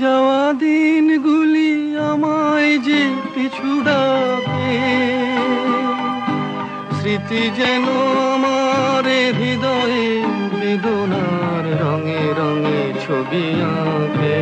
যাওয়া দিনগুলি আমায় যে পিছু ডাকে, স্মৃতি যেন আমার হৃদয়ে বেদনার রঙে রঙে ছবি আঁকে।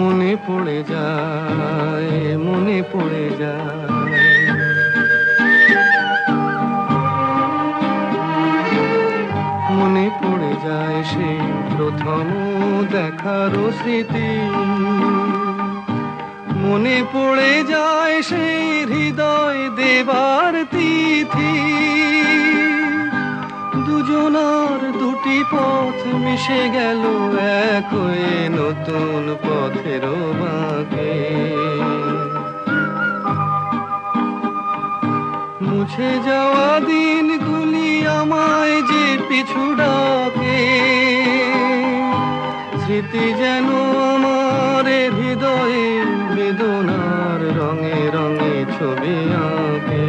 মনে পড়ে যায়, মনে পড়ে যায়, মনে পড়ে যায় সেই প্রথম দেখার স্মৃতি। মনে পড়ে যায় সেই হৃদয় দেবার তিথি। দুজনার দুটি পথ মিশে গেল এক হয়ে নতুন পথের বাঁকে। মুছে যাওয়া দিনগুলি আমায় যে পিছু ডাকে, স্মৃতি যেন আমার হৃদয়ে বেদনার রঙে রঙে ছবি আঁকে।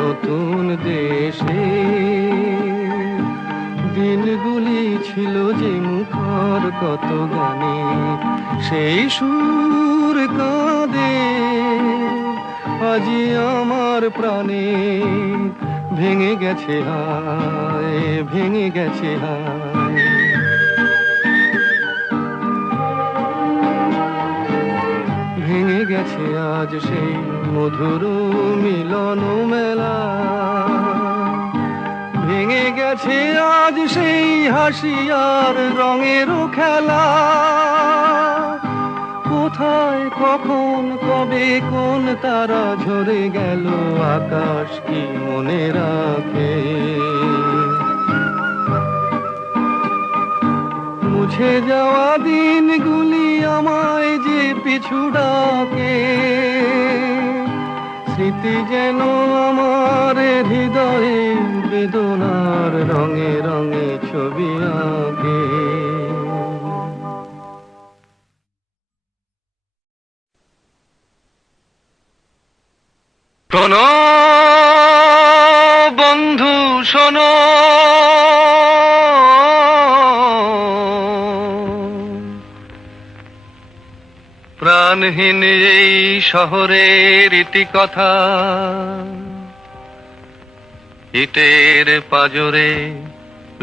নতুন দেশে দিনগুলি ছিল যে মুখর কত গানে, সেই সুর কাঁদে আজি আমার প্রাণে। ভেঙে গেছে হায়, ভেঙে গেছে হায়, ভেঙে গেছে আজ সেই মধুর মিলন মেলা। ভেঙে গেছে আজ সেই হাসি আর রঙের খেলা। কোথায় কখন কবে কোন তারা ঝরে গেল, আকাশ কি মনে রাখে। মুছে যাওয়া দিনগুলি আমায় যে পিছু ডাকে, স্মৃতি যেন আমার হৃদয়ে বেদনার রঙে রঙে ছবি আঁকে। শোনো বন্ধু শোনো, প্রাণহীন এই শহরের ইতিকথা, ইটের পাজরে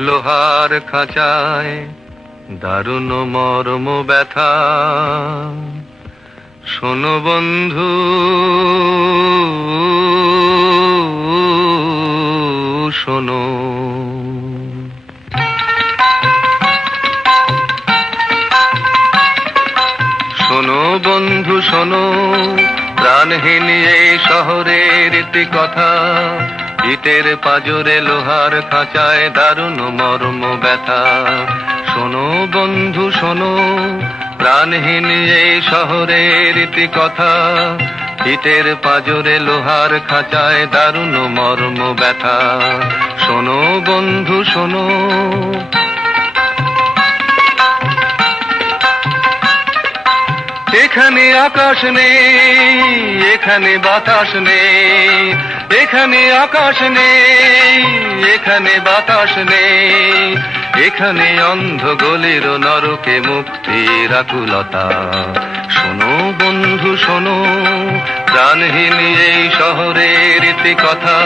লোহার খাঁচায় দারুণ মর্ম ব্যথা। শোনো বন্ধু শোনো, শোনো বন্ধু শোনো, প্রাণহীন এই শহরের ইতিকথা, ইটের পাজরে লোহার খাঁচায় দারুণ মর্ম ব্যথা। শোনো বন্ধু শোনো, প্রাণহীন এই শহরের ইতিকথা, ইটের পাজরে লোহার খাঁচায় দারুণ মর্ম ব্যথা। শোনো বন্ধু শোনো, এখানে আকাশ নেই, এখানে বাতাস নেই, এখানে আকাশ নেই, এখানে বাতাস নেই, এখানে অন্ধ গলির নরকে মুক্তির আকুলতা। শোনো বন্ধু শোনো, প্রাণহীন এই শহরের ইতিকথা,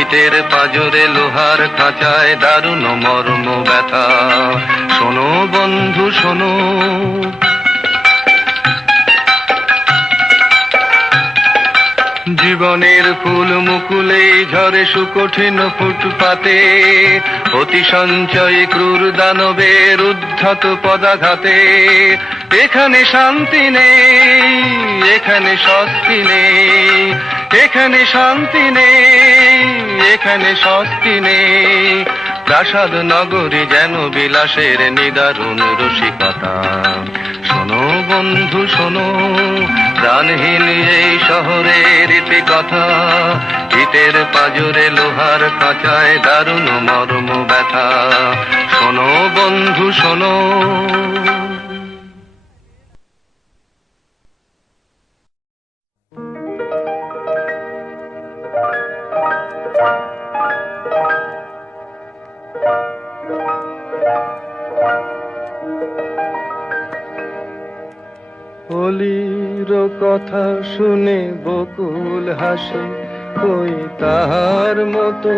ইটের পাজরে লোহার খাঁচায় দারুণ মর্ম ব্যথা। শোনো বন্ধু শোনো, জীবনের ফুল মুকুলে ঝরে সুকঠিন ফুটপাতে, অতি সঞ্চয়ী ক্রূর দানবের উদ্ধত পদাঘাতে। এখানে শান্তি নেই, এখানে স্বস্তি নেই, এখানে শান্তি নেই, এখানে স্বস্তি নেই। প্রাসাদ নগরী যেন বিলাসের নিদারুণ রসিকতা। শোনো বন্ধু শোনো, প্রাণহীন এই শহরের ইতি কথা, ইটের পাজরে লোহার খাঁচায় দারুণ মর্ম ব্যথা। শোনো বন্ধু শোনো। অলির কথা শুনে বকুল হাসে, কই তাহার মতো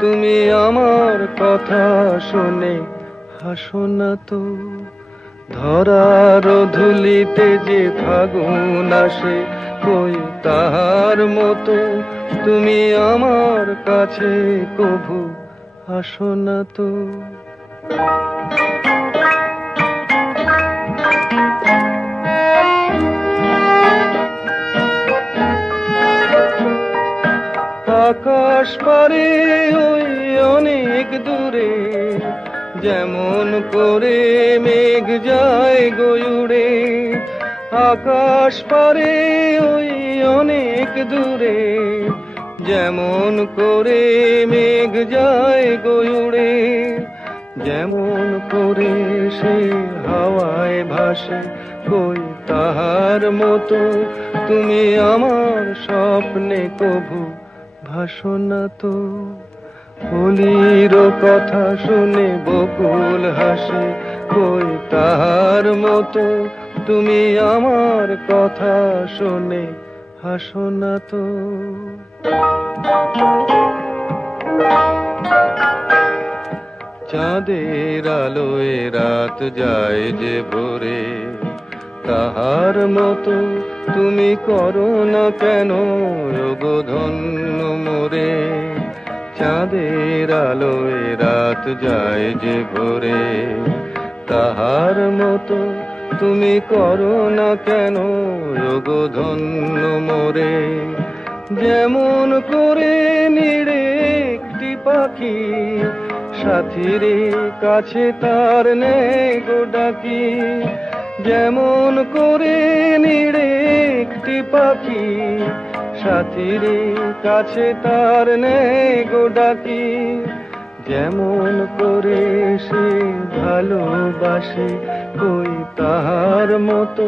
তুমি আমার কথা শুনে হাসো না তো। ধরার ধুলিতে যে ফাগুন আসে, কই তাহার মতো তুমি আমার কাছে কভু হাসো না তো। আকাশ পারে ওই অনেক দূরে, যেমন করে মেঘ যায় গয়ুড়ে। আকাশ পারে ওই অনেক দূরে, যেমন করে মেঘ যায় গয়ুড়ে। যেমন করে সে হাওয়ায় ভাসে, কই তাহার মতো তুমি আমার স্বপ্নে কভু ভাসো না তো। অলির কথা শুনে বকুল হাসে, কই তাহার মতো তুমি আমার কথা শুনে হাসো না তো। চাঁদের আলোয় রাত যায় যে ভোরে, তাহার মতো তুমি করো না কেন ওগো ধন্য মোরে। চাঁদের আলোয় রাত যায় যে ভোরে, তাহার মতো তুমি করো না কেন ওগো ধন্য মোরে। যেমন করে নিড়ে একটি পাখি, সাথীর কাছে তার নেই গো ডাকি। যেমন করে নিড়ে একটি পাখি, সাথীর কাছে তার নেই গো ডাকি। যেমন করে সে ভালোবাসে, কই তাহার মতো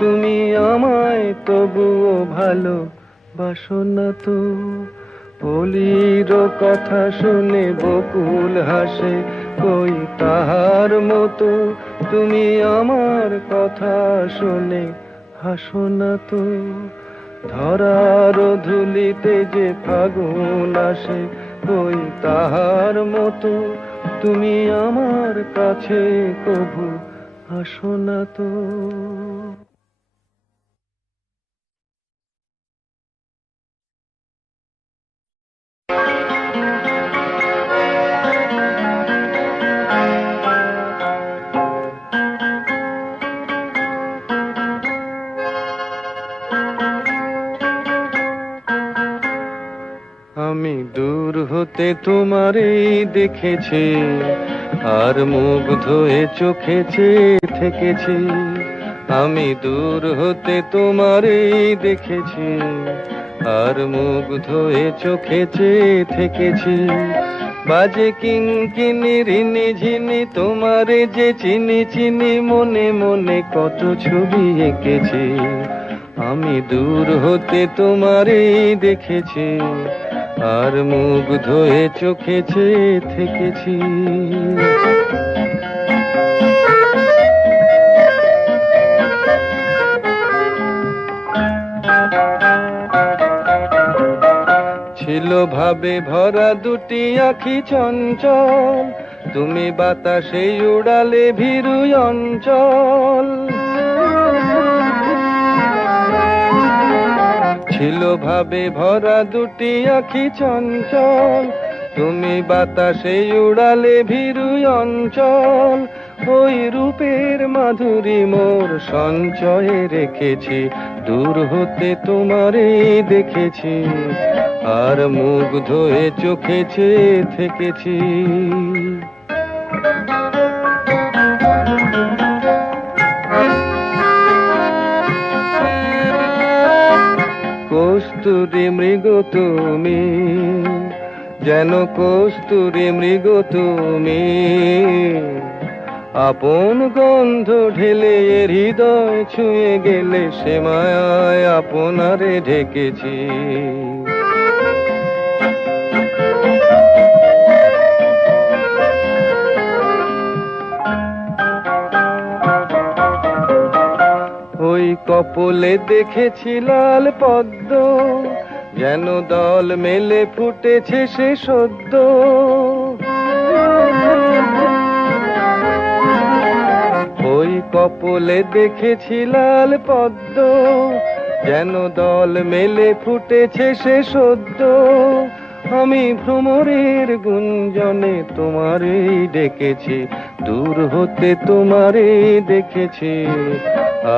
তুমি আমায় তবুও ভালোবাসো না তো। অলির কথা শুনে বকুল হাসে, কই তাহার মতো তুমি আমার কথা শুনে হাসো না তো। ধরার ধুলিতে যে ফাগুন আসে, কই তাহার মতো তুমি আমার কাছে কভু হাসো না তো। আমি দূর হতে তোমারই দেখেছি, আর মুগ্ধ হয়ে চোখে চেয়ে থেকেছি। আমি দূর হতে তোমারই দেখেছি, আর মুগ্ধ হয়ে চোখে চেয়ে থেকেছি। বাজে কিঙ্কিনি রিনি ঝিনি তোমারে যে চিনি চিনি, মনে মনে কত ছবি এঁকেছি। আমি দূর হতে তোমারই দেখেছি, আর মুগ্ধ হয়ে চোখে চেয়ে থেকেছি। ছিল ভাবে ভরা দুটি আখি চঞ্চল, তুমি বাতাসে উড়ালে ভীরু অঞ্চল। ছিল ভাবে ভরা দুটি আখি চঞ্চল, তুমি বাতাসে উড়ালে ভীরু অঞ্চল। ওই রূপের মাধুরী মোর সঞ্চয়ে রেখেছি, দূর হতে তোমারে দেখেছি, আর মুগ্ধ হয়ে চোখে চেয়ে থেকেছি। কস্তুরী মৃগ তুমি, যেন কস্তুরী মৃগ তুমি, আপন গন্ধ ঢেলে হৃদয় ছুঁয়ে গেলে, সে মায়ায় আপনারে ঢেকেছি। ওই কপলে দেখেছি লাল পদ্ম, যেন দল মেলে ফুটেছে সে সদ্য। ওই কপলে দেখেছি লাল পদ্ম, যেন দল মেলে ফুটেছে সে সদ্য। আমি ভ্রমরের গুঞ্জনে তোমারেই ডেকেছি, দূর হতে তোমারেই দেখেছি,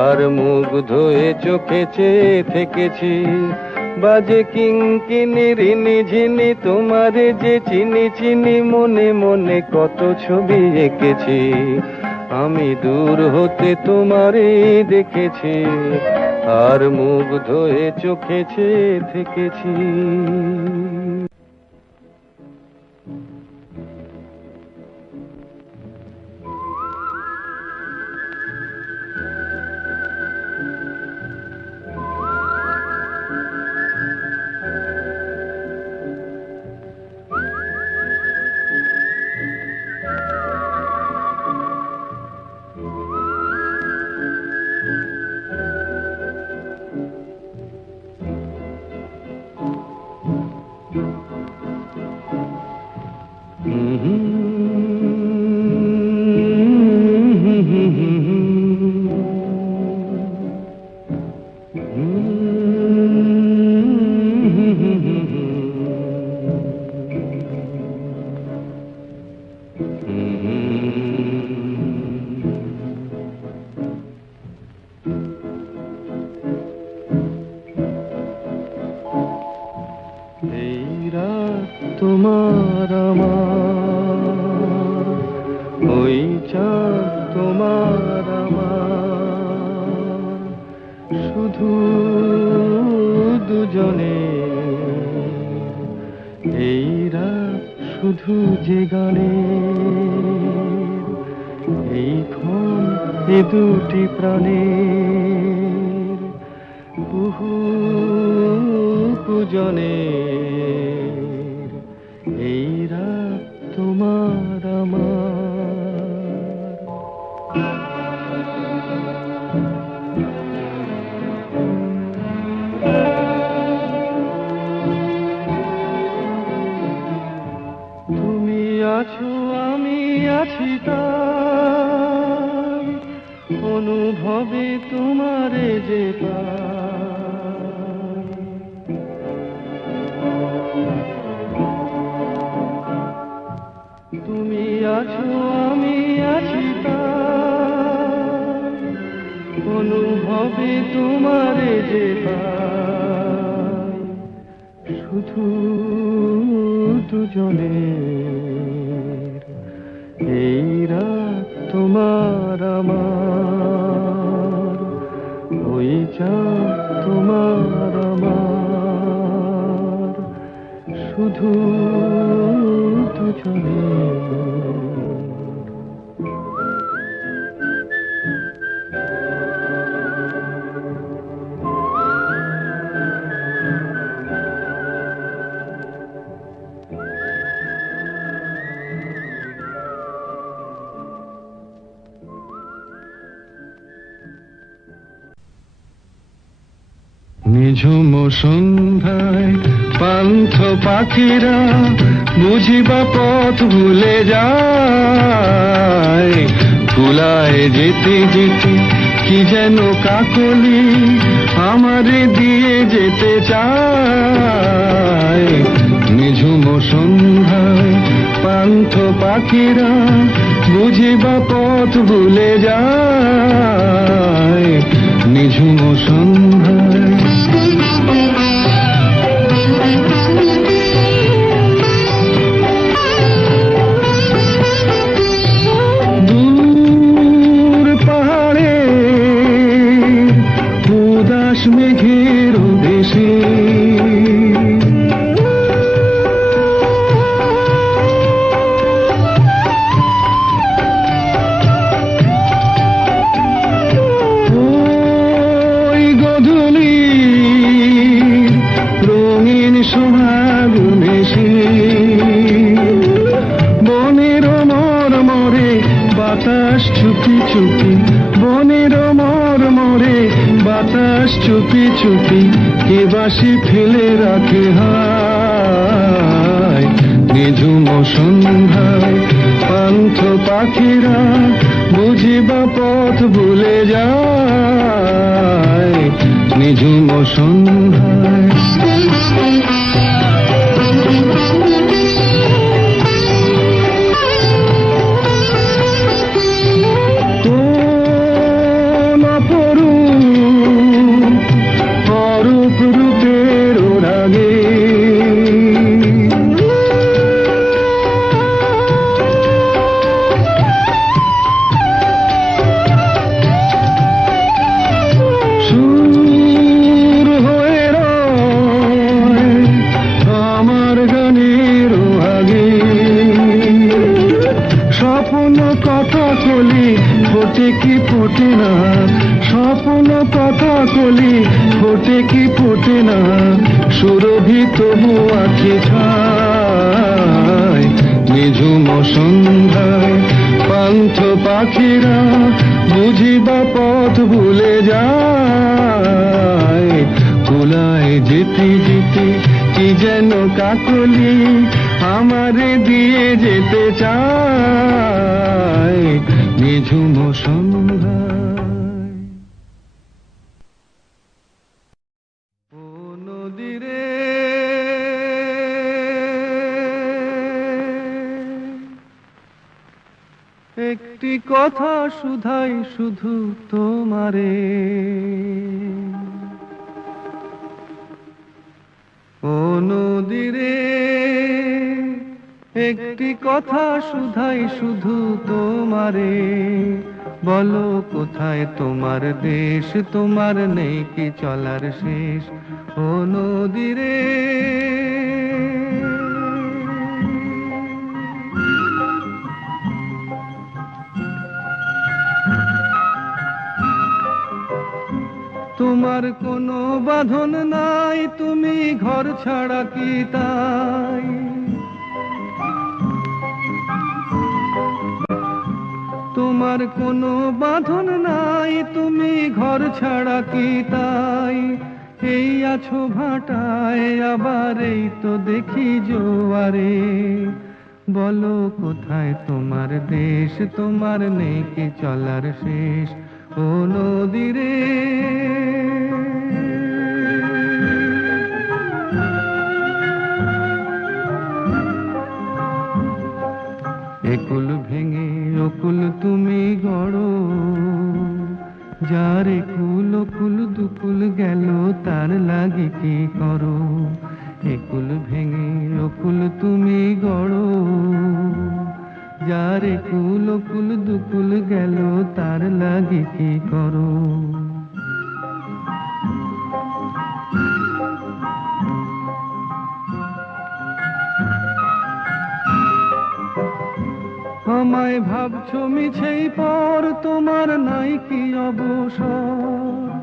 আর মুগ্ধ হয়ে চোখে চেয়ে থেকেছি। বাজে কিঙ্কিনি রিনি ঝিনি, তোমারে যে চিনি চিনি, মনে মনে কত ছবি এঁকেছি। আমি দূর হতে তোমারে দেখেছি, আর মুগ্ধ হয়ে চোখে চেয়ে থেকেছি। তোমার আমার, ওই চাঁদ তোমার আমার, শুধু দুজনে এই রাত, শুধু যে গানে এই ক্ষণ, এ দুটি প্রাণের বহু পূজনে। এই রাত তোমার আমার, তুমি আছো আমি আছি তাই, অনুভবে তোমারে যে পাই। তুমি আছো আমি আছি তাই, অনুভবে তোমারে যে পাই। শুধু দুজনের এই রাত তোমার আমার, ওই চাঁদ তোমার আমার, শুধু দুজনের। নিঝুম সন্ধ্যায় পান্থ পাখিরা বুঝিবা পথ ভুলে যায়, কুলায় যেতে যেতে কি যেন কাকলি আমারে দিয়ে যেতে চায়। নিঝুম সন্ধ্যায় পান্থ পাখিরা বুঝি বা পথ ভুলে যায় নিঝুম সন্ধ্যায়। দূর পাহাড়ে উদাস মেঘের দেশে বাতাস চুপি চুপি, বনের মরমরে বাতাস চুপি চুপি কে বাসি ফেলে রাখে হায় নিঝুম সন্ধ্যায়। পান্থ পাখিরা বুঝি বা পথ ভুলে যায় নিঝুম সন্ধ্যায়। ফোটে কি ফোটে না, স্বপ্ন কথা কলি ফোটে কি ফোটে না, সুরভি তবু আঁখি ছায় নিঝুম সন্ধ্যায়। পান্থ পাখিরা বুঝি বা পথ ভুলে যায় কুলায় যেতে যেতে কি যেন কাকলি আমারে দিয়ে যেতে চায় নিঝুম সন্ধ্যায়। ও নদীরে একটি কথা শুধাই শুধু তোমারে, ও নদীরে একটি কথা শুধাই শুধু তোমারে, বলো কোথায় তোমার দেশ, তোমার নেই কি চলার শেষ, ও নদীরে। তোমার কোনো বাঁধন নাই, তুমি ঘর ছাড়া কি তাই, তোমার কোনো বাঁধন নাই, তুমি ঘর ছাড়া কি তাই, এই আছো ভাটায় আবার এই তো দেখি জোয়ারে, বলো কোথায় তোমার দেশ, তোমার নেই কি চলার শেষ, ও নদীরে। একুল ভেঙে অকুল তুমি গড়ো, যার একুল অকুল দুকুল গেল তার লাগে কি করো, একুল ভেঙে অকুল তুমি গড়ো, যার একুল অকুল দুকুল গেল তার লাগে কি করো। আমায় ভাবছো মিছেই পর, তোমার নাই কি অবসর,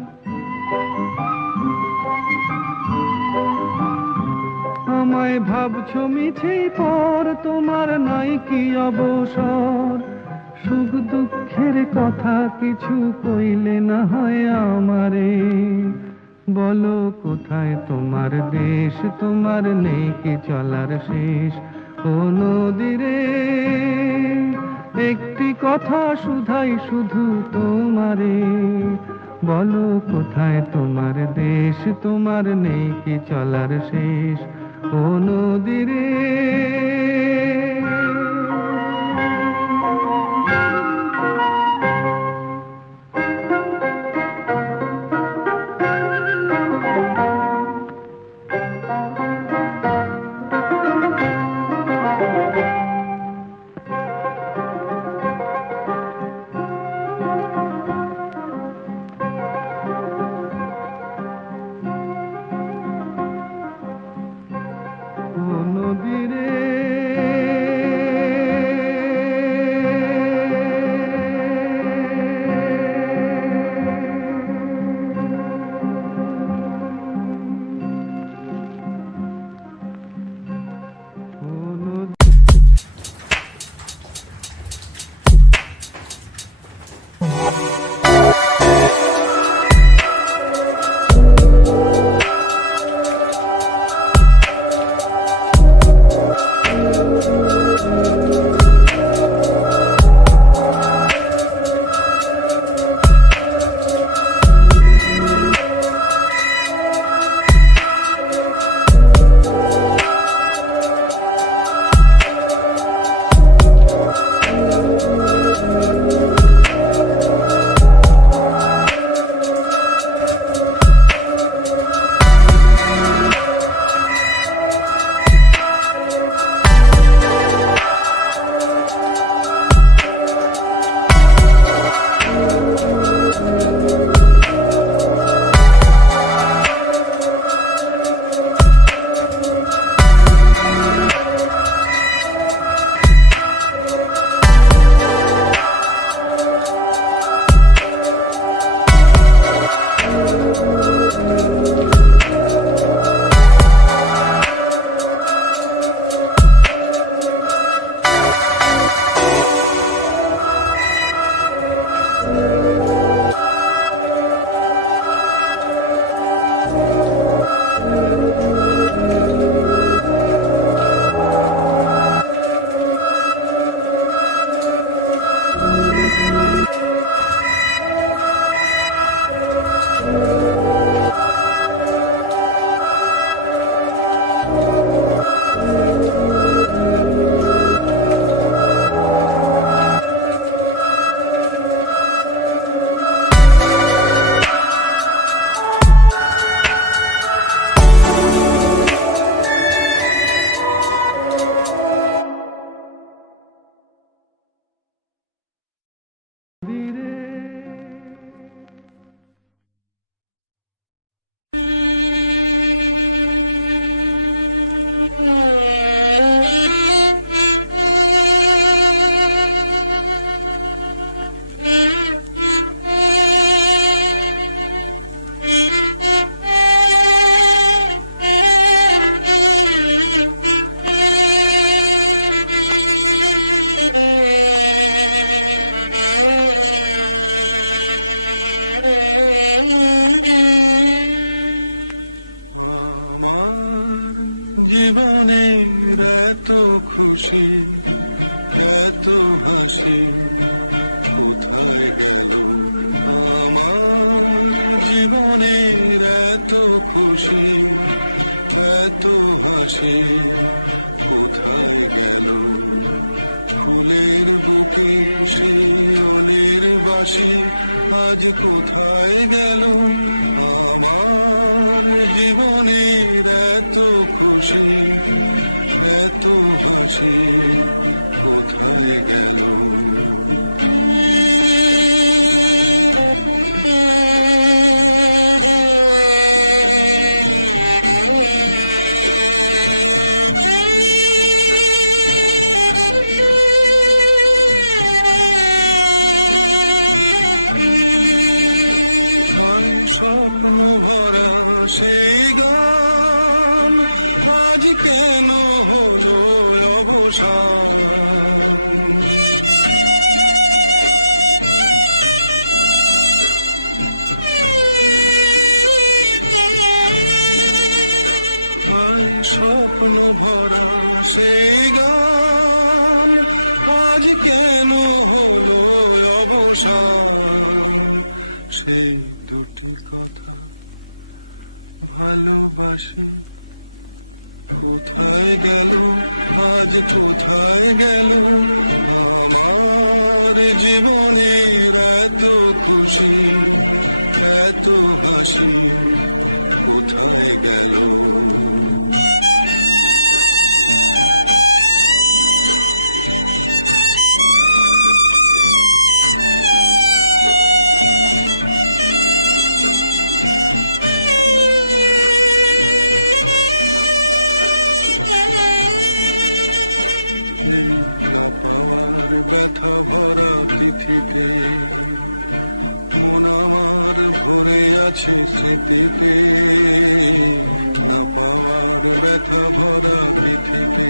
আমায় ভাবছো মিছেই পর, তোমার নাই কি অবসর, সুখ দুঃখের কথা কিছু কইলে না হয় আমারে, বলো কোথায় তোমার দেশ, তোমার নেই কি চলার শেষ, ও নদীরে একটি কথা শুধাই শুধু তোমারে, বলো কোথায় তোমার দেশ, তোমার নেই কি চলার শেষ, ও নদীরে। জীবনের এত খুশি এত হাসি কোথায় গেল আমার জীবনের এত খুশি এত হাসি কোথায় গেল ফুলের বুকে শিওলের বাঁশি আজ কোথায় গেল আমার জীবনের এত খুশি এত হাসি কোথায় গেল স্বপ্ন ভরা সেই গান আজ কেন হলো অবসান হায় স্বপ্ন ভরা সেই গান আজ কেন হলো অবসান সেই দুটি কথা ভালোবাসি কোথায় গেল আজ কোথায় গেল আমার জীবনের এত খুশি এত হাসি কোথায় গেল না পাওয়ার ব্যথা ভরা তিথিতে মন আমার ভরে আছে স্মৃতিতে না পাওয়ার ব্যথা ভরা তিথিতে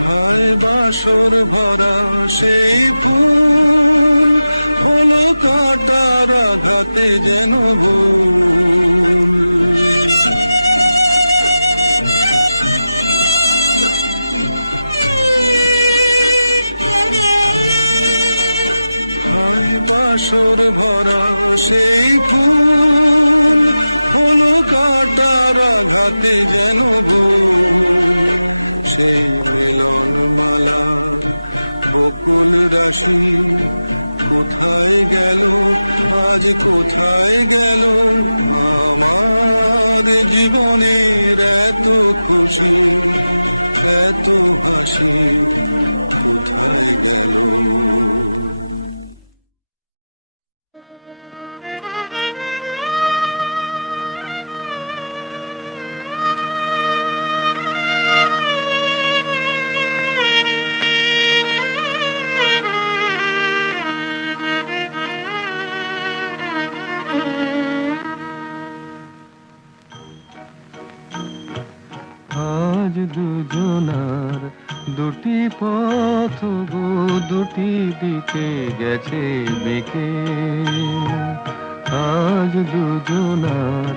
হায় বাসর ভরা সেই ফুল হলো কাঁটার আঘাতে যেন ভুল বাসর ভরা সেই ফুল হলো কাঁটার আঘাতে যেন ভুল সেই মিলন মালার বকুল রাশি কোথায় গেল আজ কোথায় গেল আমার জীবনের এত খুশি এত হাসি কোথায় গেল আজ দুজনার দুটি পথ গো দুটি দিকে গেছে বেঁকে আজ দুজনার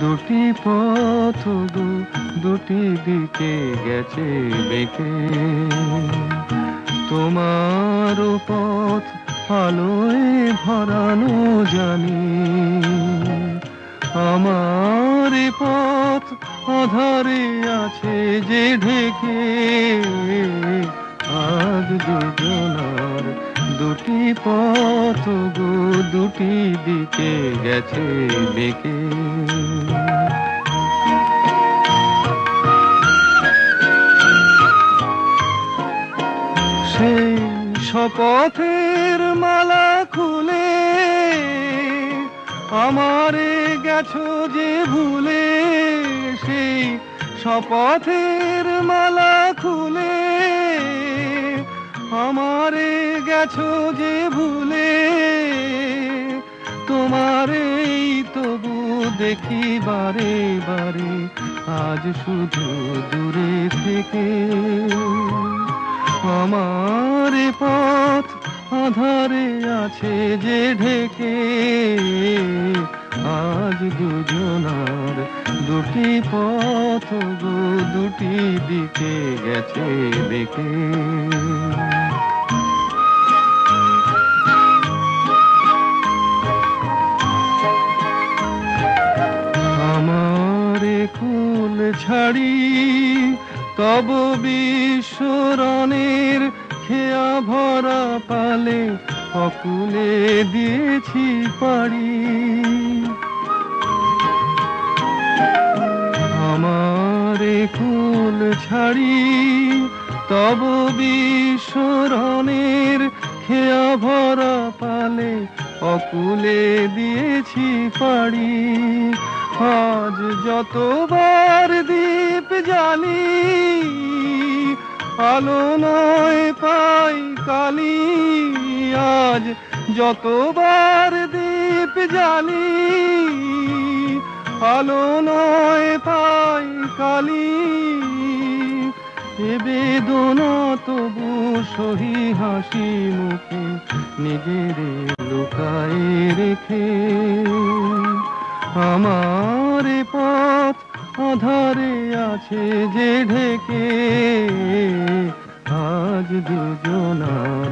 দুটি পথ গো দুটি দিকে গেছে বেঁকে তোমার পথ আলোয় ভরানো জানি আমার পথ আধারে আছে যে ঢেকে আজ দুজনার দুটি পথ গো দুটি দিকে গেছে বেঁকে সেই শপথের মালা খুলে আমারে গেছো যে ভুলে সেই শপথের মালা খুলে আমারে গেছো যে ভুলে তোমারেই তবু দেখি বারে বারে আজ শুধু দূরে থেকে আমার পথ আধারে আছে যে ঢেকে আজ দুজনার দুটি পথ গো, দুটি দিকে গেছে বেঁকে। আমারে কুল ছাড়ি তব বিশ্বরণের খেয়া ভরা পালে অকুলে দিয়েছি পাড়ি। আমারে কুল ছাড়ি তব বিশ্বরণের খেয়া ভরা পালে অকুলে দিয়েছি পাড়ি। আজ যতবার দীপ জ্বালি আলো নয় পাই কালি। আজ যতবার দীপ জ্বালি আলো নয় পাই কালি। এ বেদনা তবু সহি হাসি মুখে নিজের লুকায় রেখে। আমার পথ আধারে আছে যে ঢেকে। আজ দুজনার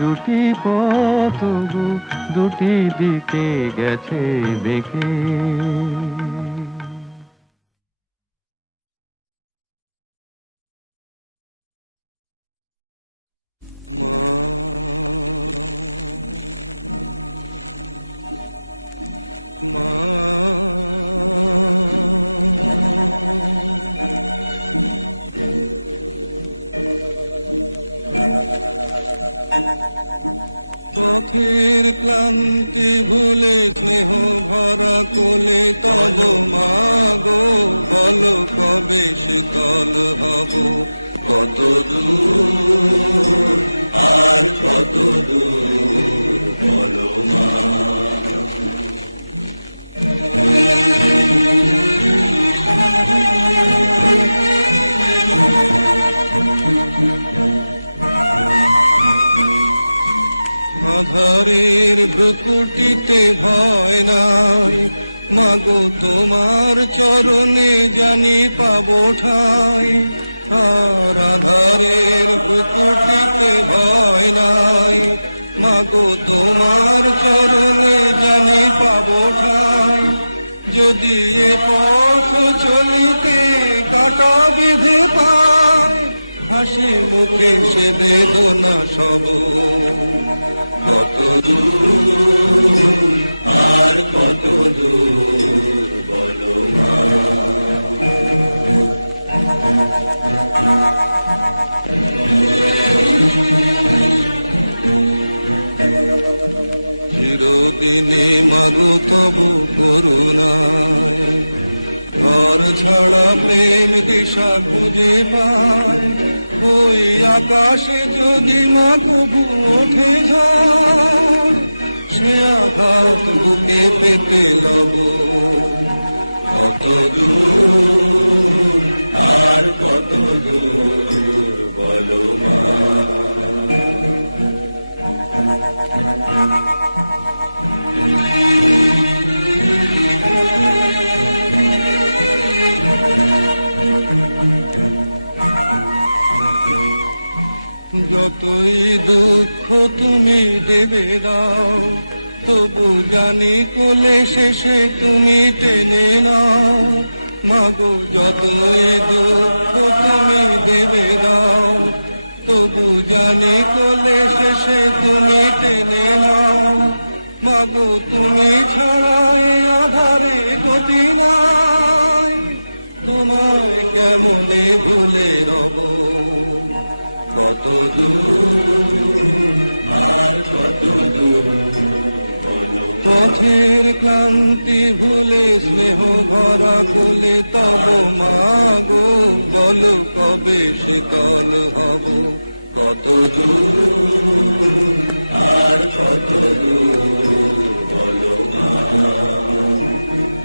দুটি পথ গো, দুটি দিকে গেছে বেঁকে। পথের ক্লান্তি ভুলে স্নেহ ভরা কোলে তব মাগো, বলো কবে শীতল হব। কত দূর আর কত দূর বলো মা। আধারের ভ্রুকুটিতে ভয় নাই মাগো, তোমার চরণে জানি পাবো ঠাই। আর আধারের ভ্রুকুটিতে ভয় নাই মাগো, তোমার চরণে জানি পাবো ঠাই। যদি এ পথ চলিতে কাটা বিধে পায়, হাসি মুখে সে বেদনা সব। কত দূর আর কত দূর বলো মা। চিরদিনে মাগো তবু করুণায়, ঘর ছাড়া প্রেম দিশা খুঁজে পায়। ওই আকাশে যদি মা কবু ওঠে ঝড়, সে আঘাত বুকে পেতে লব। কত দূর আর কত দূর বলো মা। যতই দুঃখ তুমি দেবে দাও, তবু জানি কোলে শেষে তুমি টেনে নাও। মাগো যতই দুঃখ তুমি দেবে দাও, তবু জানি কোলে শেষে তুমি টেনে নাও। মাগো তুমি ছাড়া এ আধারে গতি নাই, তোমায় কেমনে ভুলে রব। কত দূর আর কত দূর পথের ক্লান্তি ভুলে স্নেহ ভরা কোলে তব মাগো, বলো কবে শীতল হব। কত দূর আর কত দূর বলো মা।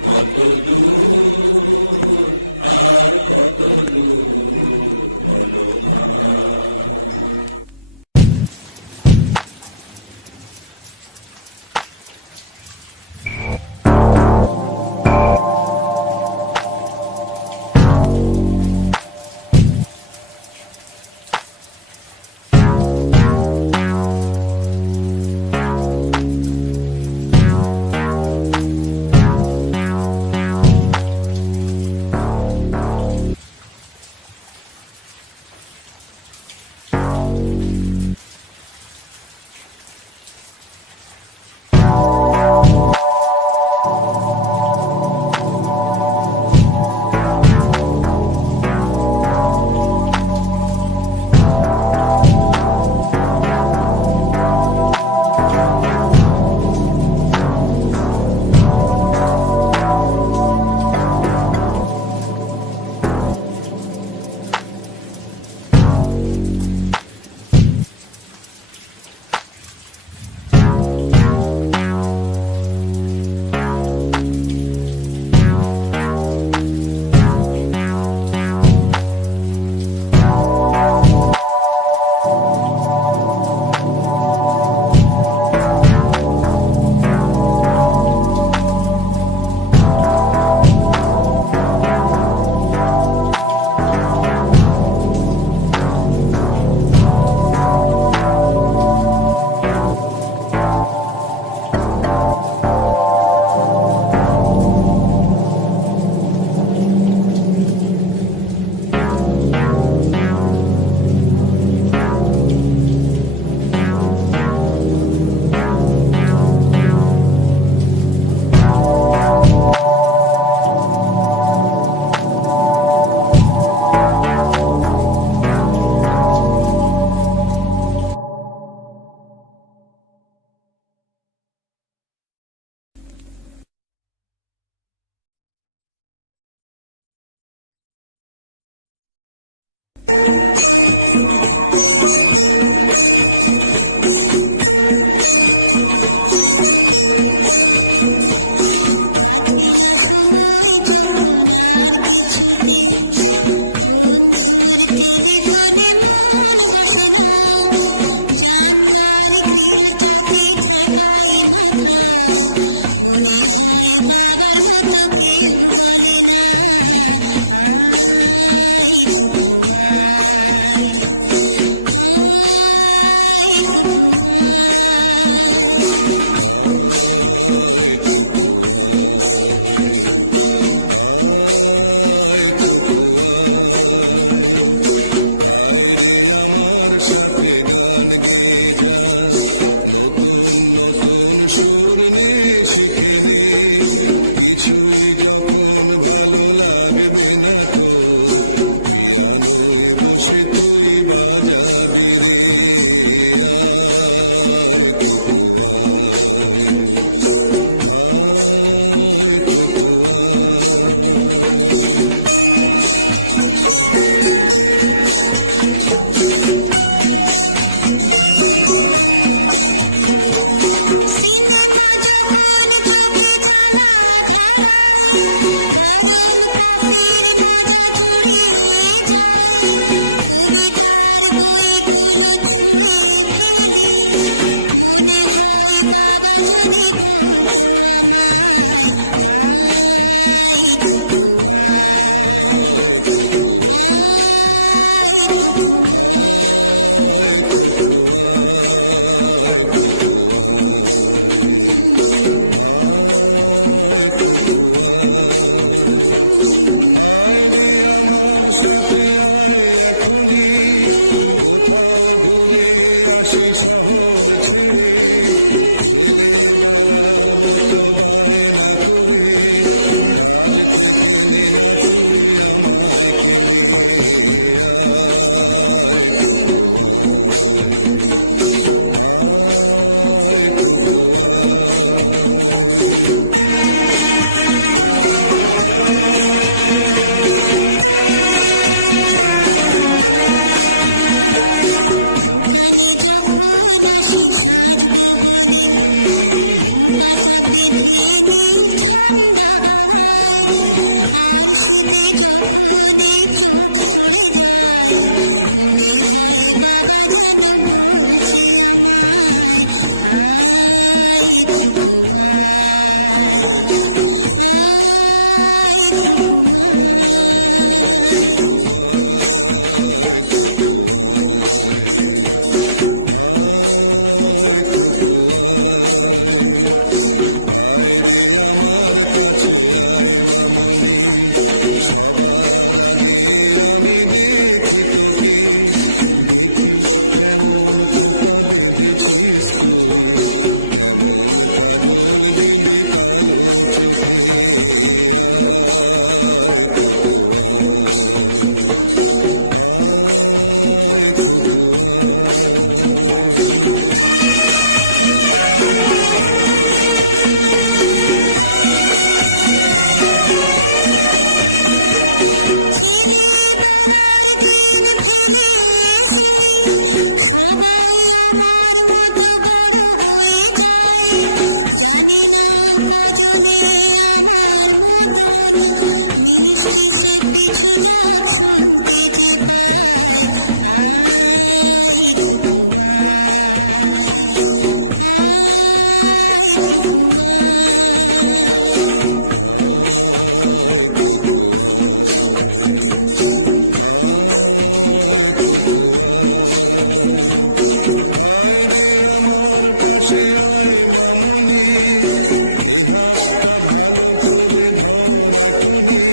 কত দূর আর কত দূর বলো মা। কাটে না সময় যখন আর কিছুতে, বন্ধুর টেলিফোনে মন বসে না, জানলার গ্রিলটাতে ঠেকাই মাথা, মনে হয় বাবার মতো কেউ বলে না, আয় কুকু আয়, আয় কুকু আয়। আয় কুকু আয়, আয় কুকু আয়, আয় রে আমার সাথে গান গেয়ে যা, নতুন নতুন সুর নে শিখে নে, কিছুই যখন ভালো লাগবে না তোর, পিয়ানোয় বসে তুই বাজাবি রে, আয় কুকু আয়, আয় কুকু আয়। সিনেমা যখন চোখে জ্বালা ধরায়, গরম কফির মজা জুড়িয়ে যায়, কবিতার বইগুলো ছুঁড়ে ফেলি, মনে হয় বাবা যদি বলতো আমায়, আয় কুকু আয়, আয় কুকু আয় কুকু আয়। আয় কুকু আয়, কুকু আয়, আয় কুকু আয়, আয় রে আমার সাথে আয় এখনই, কোথাও ঘুরে আসি শহর ছেড়ে, ছেলেবেলার মতো বায়না করে, কাজ থেকে নে না তুই আমায় কেড়ে, আয় কুকু আয়, আয় কুকু আয়। দোকানে যখন আসি সাজবো বলে, পাটা বেঁধে নি ঠান্ডা হাওয়ায়, আর শীতে যখন এই চোখ পড়ে যায়, মনে হয় বাবা যেন বলছে আমায়, আয় কুকু আয়, আয় কুকু আয়। আয় কুকু আয়, আয় কুকু আয়, আয় রে আমার কাছে আয় মামনি, সবার আগে আমি দেখি তোকে, দেখি কেমন খোপা বেঁধেছিস তুই, কেমন কাজল দিলি কালো চোখে, আয় কুকু আয়, আয় কুকু আয়। ছেলেবেলার দিন ফেলে এসে সবাই আমার মতো বড় হয়ে যায়, জানি না কজনে আমার মতন মিষ্টি সে পিছু ডাক শুনতে যে পায়, আয় কুকু আয়, আয় কুকু আয়। আয় কুকু আয়, আয় কুকু আয়, আয় রে আমার পাশে আয় মামনি, এ হাতটা ভালো করে ধর এখনই,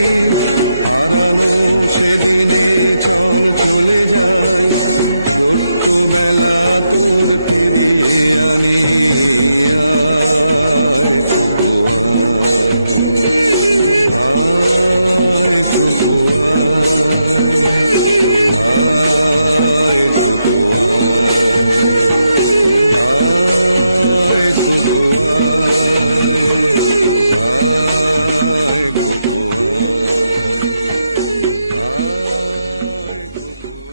হারানো সেদিনে চল চলে যায়, ছোট্ট বেলা তোর ফিরিয়ে আনি, আয় কুকু আয়, আয় কুকু আয়, আয় কুকু আয়, আয় কুকু আয়, আয় কুকু আয়, আয় কুকু আয়।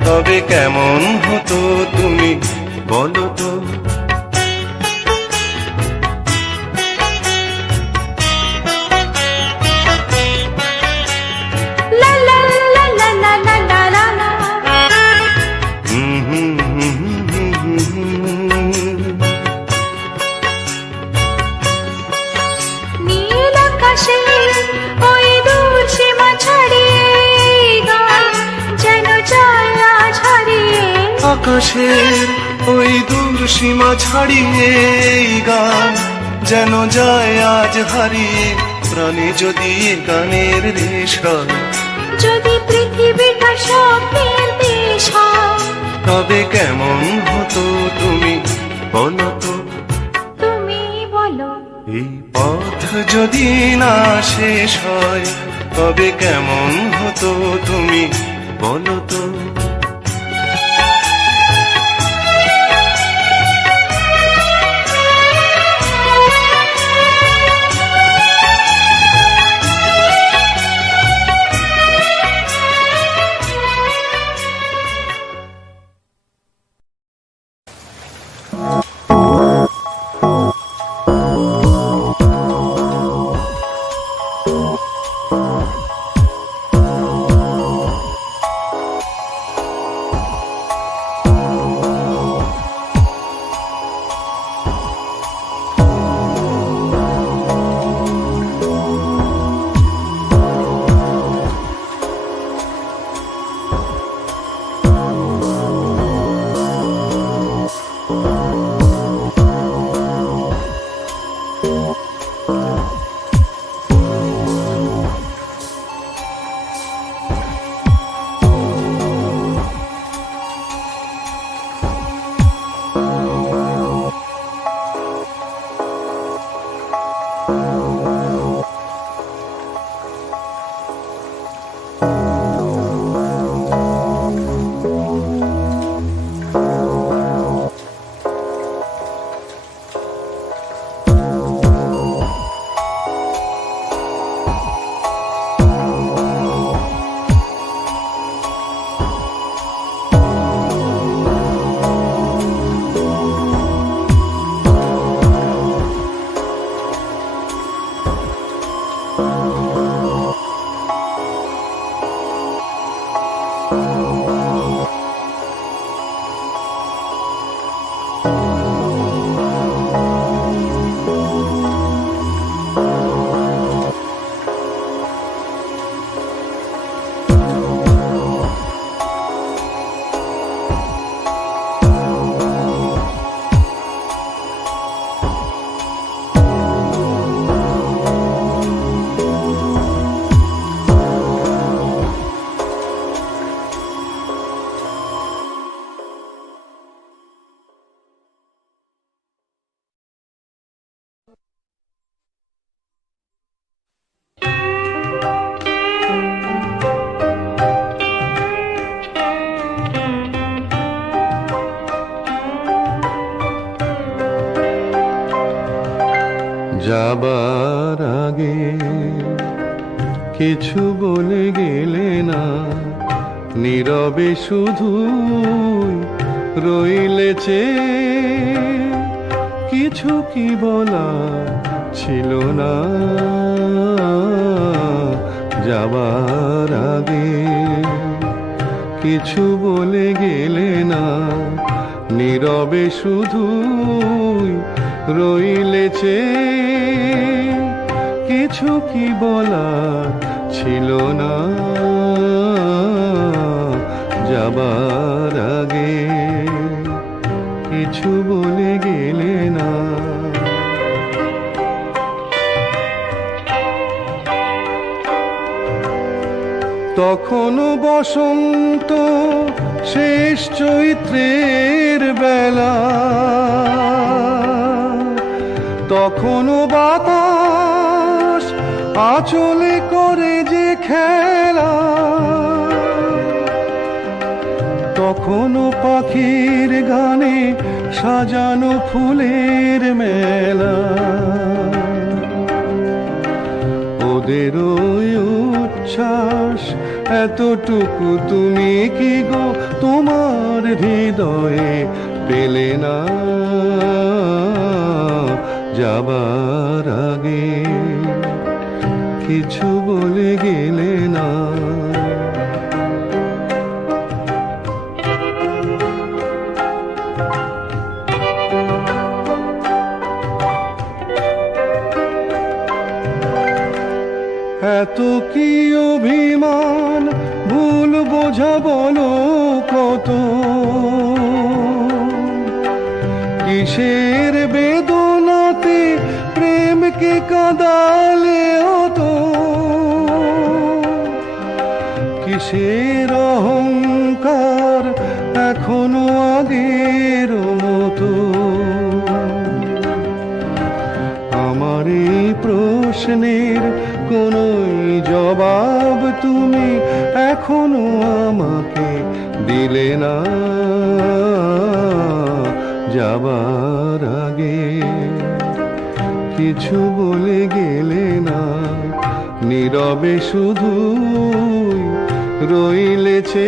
তবে কেমন হতো তুমি বলো তো। লা লা লা লা লা লা লা লা লা। নীল আকাশে ওই দূর সীমা ছাড়িয়ে গান যেন যায় আজ হারিয়ে। আকাশের ওই দূর সীমা ছাড়িয়ে এই গান যেন যায় আজ হারিয়ে। প্রাণে যদি এ গানের রেশ হয়, যদি পৃথিবীটা স্বপ্নের দেশ হয়, তবে কেমন হতো তুমি বলো তো। তুমি বলো। এই পথ যদি না শেষ হয়, তবে কেমন হতো তুমি বলো তো। যাবার আগে কিছু বলে গেলে না, নীরবে শুধু রইলে চেয়ে। কিছু কি বলা ছিল না, যাবার আগে কিছু বলে গেলে না, নীরবে শুধু রইলে চেয়ে। কিছু কি বলা ছিল না, যাবার আগে কিছু বলে গেলে না। তখনও বসন্ত শেষ চৈত্রের বেলা, তখনও বাতাস আঁচলে করে যে খেলা, তখনও পাখির গানে সাজানো ফুলের মেলা। ওদের উচ্ছ্বাস এতটুকু তুমি কি গো তোমার হৃদয়ে পেলে না যাবার আগে কিছু বলে গেলে না। এত কি অভিমান ভুল বোঝা বলো কত, কিসের বেদনাতে প্রেমকে কাঁদালে তো, কিসের অহংকার এখনো আগের মতো। আমার এই প্রশ্নের কোনোই জবাব তুমি এখনো আমাকে দিলে না যাবার আগে কিছু বলে গেলে না। নীরবে শুধু রইলেছে,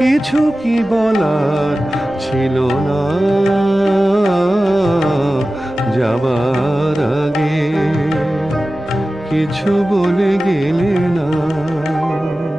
কিছু কি বলার ছিল না যাবার আগে কিছু বলে গেলে না।